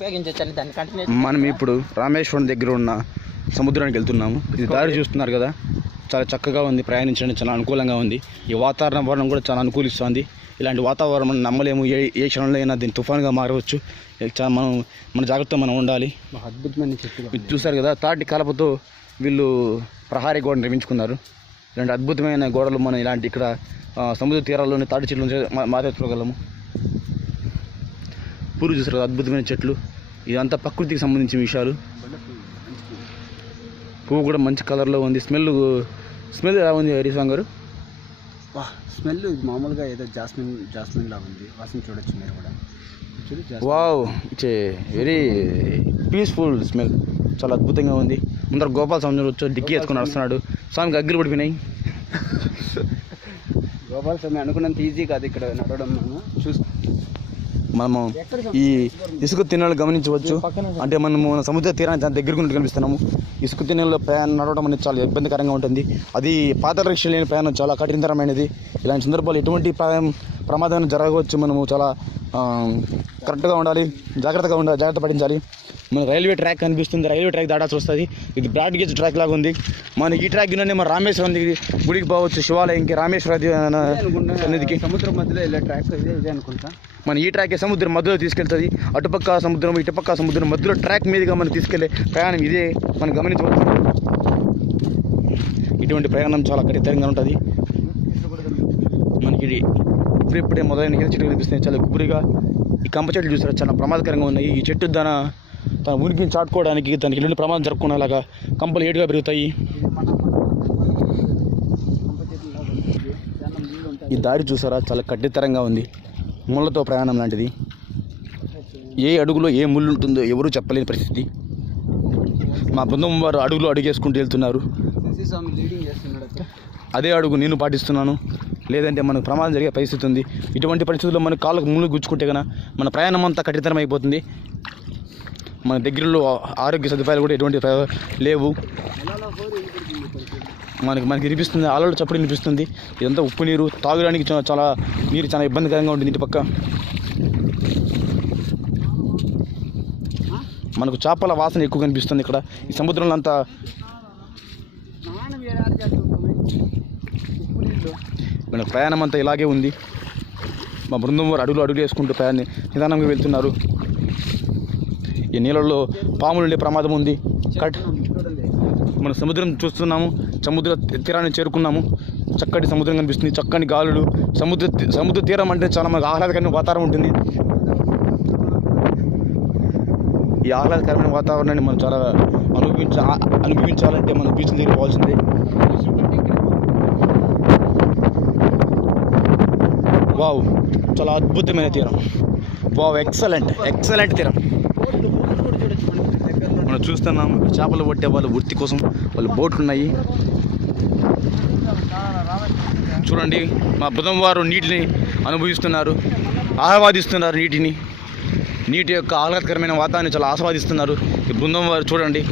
ఉపయోగించవచ్చు దాన్ని కంటిన్యూ. మనం ఇప్పుడు రామేశ్వరం దగ్గర ఉన్న సముద్రానికి వెళ్తున్నాము. ఇది దారి చూస్తున్నారు కదా, చాలా చక్కగా ఉంది, ప్రయాణించడానికి చాలా అనుకూలంగా ఉంది. ఈ వాతావరణం కూడా చాలా అనుకూలిస్తుంది. ఇలాంటి వాతావరణం నమ్మలేము, ఏ క్షణంలో అయినా దీన్ని తుఫాన్గా మారవచ్చు. చాలా మన జాగ్రత్తగా మనం ఉండాలి. అద్భుతమైన చెట్లు ఇది చూసారు కదా, తాటి కలపతో వీళ్ళు ప్రహారీ గోడ నిర్మించుకున్నారు. ఇలాంటి అద్భుతమైన గోడలు మనం ఇలాంటి ఇక్కడ సముద్ర తీరాల్లోని తాటి చెట్లు మాత్రమే చూడగలము. పూర్వ చూసారు కదా, అద్భుతమైన చెట్లు. ఇదంతా ప్రకృతికి సంబంధించిన విషయాలు. పువ్వు కూడా మంచి కలర్లో ఉంది. స్మెల్ ఎలా ఉంది హరిసాంగ్ గారు? స్మెల్ మామూలుగా ఏదో జాస్మిన్ లాగా ఉంది. వాసన చూడొచ్చు మీరు కూడా. Wow, it's a very peaceful smell. చాలా అద్భుతంగా ఉంది. ముందర గోపాల స్వామి వచ్చి డిక్కీ ఎత్తుకొని నడుస్తున్నాడు. స్వామికి అగ్గిలు పడిపోయినాయి. గోపాల స్వామి అనుకున్నంత ఈజీ కాదు ఇక్కడ నడవడం. మనము ఈ ఇసుక తిన్నెలు గమనించవచ్చు. అంటే మనము సముద్ర తీరానికి చాలా దగ్గరకు కనిపిస్తున్నాము. ఇసుక తిన్నెల్లో ప్రయాణం నడవడం అనేది చాలా ఇబ్బందికరంగా ఉంటుంది. అది పాతాళ రిక్ష లేని ప్రయాణం చాలా కఠినతరమైనది. ఇలాంటి సందర్భాలు ఎటువంటి ప్రమాదం జరగవచ్చు. మనము చాలా కరెక్ట్గా ఉండాలి, జాగ్రత్త పడించాలి. మన రైల్వే ట్రాక్ కనిపిస్తుంది, రైల్వే ట్రాక్ దాటాల్సి వస్తుంది. ఇది బ్రాడ్ గేజ్ ట్రాక్ లాగా ఉంది. మన ఈ ట్రాక్ నుండి మన రామేశ్వరం గుడికి పోవచ్చు, శివాలయంకి, రామేశ్వర సన్నిధికి. సముద్రం మధ్యలో వెళ్ళే ట్రాక్ ఇదే అనుకుంటా. మన ఈ ట్రాక్ సముద్రం మధ్యలో తీసుకెళ్తుంది. అటుపక్క సముద్రం, ఇటుపక్క సముద్రం మధ్యలో ట్రాక్ మీదుగా మనం తీసుకెళ్లే ప్రయాణం ఇదే. మనం గమనించవచ్చు. ఇటువంటి ప్రయాణం చాలా కఠినంగా ఉంటుంది. మనకి ఇప్పుడే మొదలైన ఈత చెట్లు కనిపిస్తున్నాయి, చాలా గుబురిగా. ఈ కంప చెట్లు చూసారా, చాలా ప్రమాదకరంగా ఉన్నాయి. ఈ చెట్టు తన ఉనికిని చాటుకోవడానికి, దానికి ఎల్లుండి ప్రమాదం జరుపుకునేలాగా కంపలు ఏటుగా పెరుగుతాయి. ఈ దారి చూసారా, చాలా కఠినతరంగా ఉంది. ముళ్ళతో ప్రయాణం లాంటిది. ఏ అడుగులో ఏ ముళ్ళు ఉంటుందో ఎవరూ చెప్పలేని పరిస్థితి. మా బృందం వారు అడుగులో అడుగేసుకుంటూ వెళ్తున్నారు. అదే అడుగు నేను పాటిస్తున్నాను, లేదంటే మనకు ప్రమాదం జరిగే పరిస్థితి ఉంది. ఇటువంటి పరిస్థితుల్లో మన కాళ్ళకు ముళ్ళు గుచ్చుకుంటే కన్నా మన ప్రయాణం అంతా కఠినతరం అయిపోతుంది. మన దగ్గరలో ఆరోగ్య సదుపాయాలు కూడా ఎటువంటి లేవు. మనకి వినిపిస్తుంది, అలలు చప్పుడు వినిపిస్తుంది. ఇదంతా ఉప్పు నీరు, తాగడానికి చాలా నీరు చాలా ఇబ్బందికరంగా ఉంటుంది. ఇటు పక్క మనకు చేపల వాసన ఎక్కువ కనిపిస్తుంది. ఇక్కడ ఈ సముద్రంలో అంతా మన ప్రయాణం అంతా ఇలాగే ఉంది. మా బృందం వారు అడుగులు వేసుకుంటూ నిదానంగా వెళ్తున్నారు. ఈ నీళ్ళల్లో పాములు ఉండే ప్రమాదం ఉంది. మన సముద్రం చూస్తున్నాము, సముద్ర తీరాన్ని చేరుకున్నాము. చక్కటి సముద్రం కనిపిస్తుంది, చక్కని గాలులు. సముద్ర తీరం అంటే చాలా మనకు ఆహ్లాదకరమైన వాతావరణం ఉంటుంది. ఈ ఆహ్లాదకరమైన వాతావరణాన్ని మనం చాలా అనుభవించాలంటే మనం బీచ్ దగ్గర పోవాల్సిందే. వావ్, చాలా అద్భుతమైన తీరం. వావ్, ఎక్సలెంట్ తీరం. మనం చూస్తున్నాము చేపలు పట్టే వాళ్ళు వృత్తి కోసం వాళ్ళు బోట్లు ఉన్నాయి. చూడండి, మా బృందం వారు నీటిని అనుభవిస్తున్నారు, ఆహ్వాదిస్తున్నారు. నీటి యొక్క ఆహ్లాదకరమైన వాతావరణాన్ని చాలా ఆస్వాదిస్తున్నారు ఈ బృందం వారు. చూడండి,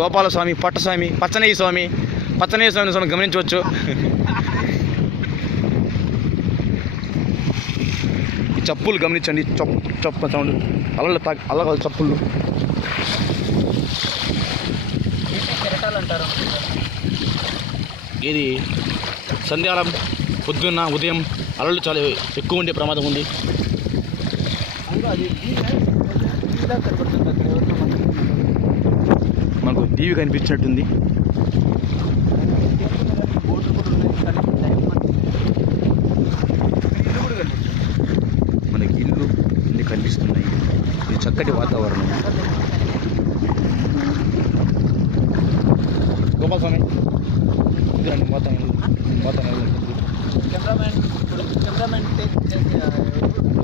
గోపాలస్వామి, పచ్చనయ్య స్వామిని గమనించవచ్చు. ఈ చప్పులు గమనించండి, చప్ప సౌండ్, అలల చప్పులు. ఇది సంధ్యాలం, పొద్దున్న, ఉదయం అలలు చాలా ఎక్కువ ఉండే ప్రమాదం ఉంది. మనకు దీవి కనిపించినట్టుంది. మనకి ఇల్లు కనిపిస్తున్నాయి. ఇది చక్కటి వాతావరణం. గోపాల స్వామి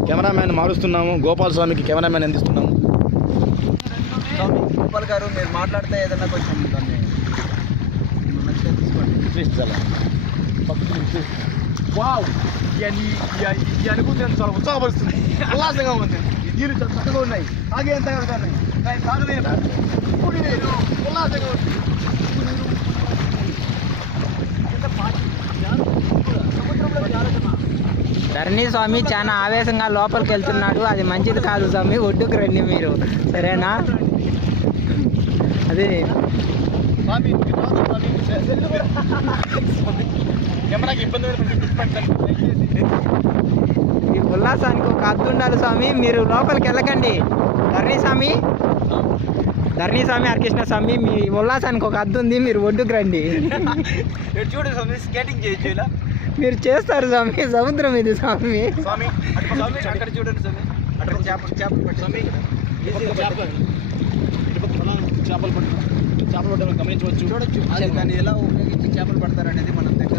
కెమెరామ్యాన్ మారుస్తున్నాము. గోపాల స్వామికి కెమెరామ్యాన్ అందిస్తున్నాము. గోపాల్ గారు, మీరు మాట్లాడితే ఏదన్నా కొంచెం దాన్ని తీసుకోండి. వావ్, ఈ అనుభూతి చాలా ఉత్సాహపరుస్తుంది, ఉల్లాసంగా ఉంది. ఈ నీరు చాలా చక్కగా ఉన్నాయి, తాగే ఎంత ఉన్నాయి, ఉల్లాసంగా ఉంది. సముద్రంలో ధరణి స్వామి చాలా ఆవేశంగా లోపలికి వెళ్తున్నాడు. అది మంచిది కాదు స్వామి, ఒడ్డుకు రండి మీరు, సరేనా? అదే స్వామి కెమెరాకి ఇబ్బంది ఈ ఉల్లాసానికి ఒక హద్దు ఉండాలి స్వామి. మీరు లోపలికి వెళ్ళకండి. ధరణి స్వామి, హరికృష్ణ స్వామి, మీ ఉల్లాసానికి ఒక హద్దు ఉంది. మీరు ఒడ్డుకు రండి. చూడు స్వామి, స్కేటింగ్ చేయొచ్చు ఇలా. మీరు చేస్తారు స్వామి, సముద్రం ఇది స్వామి. స్వామి స్వామి అక్కడ చూడండి స్వామి, అక్కడ చేపలు పట్టు స్వామి, చేపలు పట్టడం గమనించవచ్చు. చూడొచ్చు దాన్ని ఎలా ఉపయోగించి చేపలు పడతారనేది మనం దగ్గర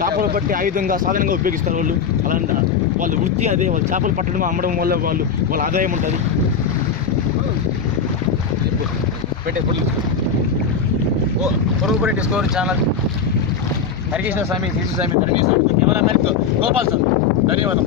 చేపలు పట్టి ఆయుధంగా సాధనంగా ఉపయోగిస్తారు వాళ్ళు. అలాంటి వాళ్ళ వృత్తి అదే, వాళ్ళు చేపలు పట్టడం అమ్మడం వల్ల వాళ్ళ ఆదాయం ఉంటుంది. పెట్టే పొరుగుపడి డిస్కవరీ ఛానల్, హరికృష్ణ స్వామి, శ్రీ స్వామి, ధరణి స్వామి, కెమెరా మ్యాన్ గోపాల్ స్వామి, ధన్యవాదం.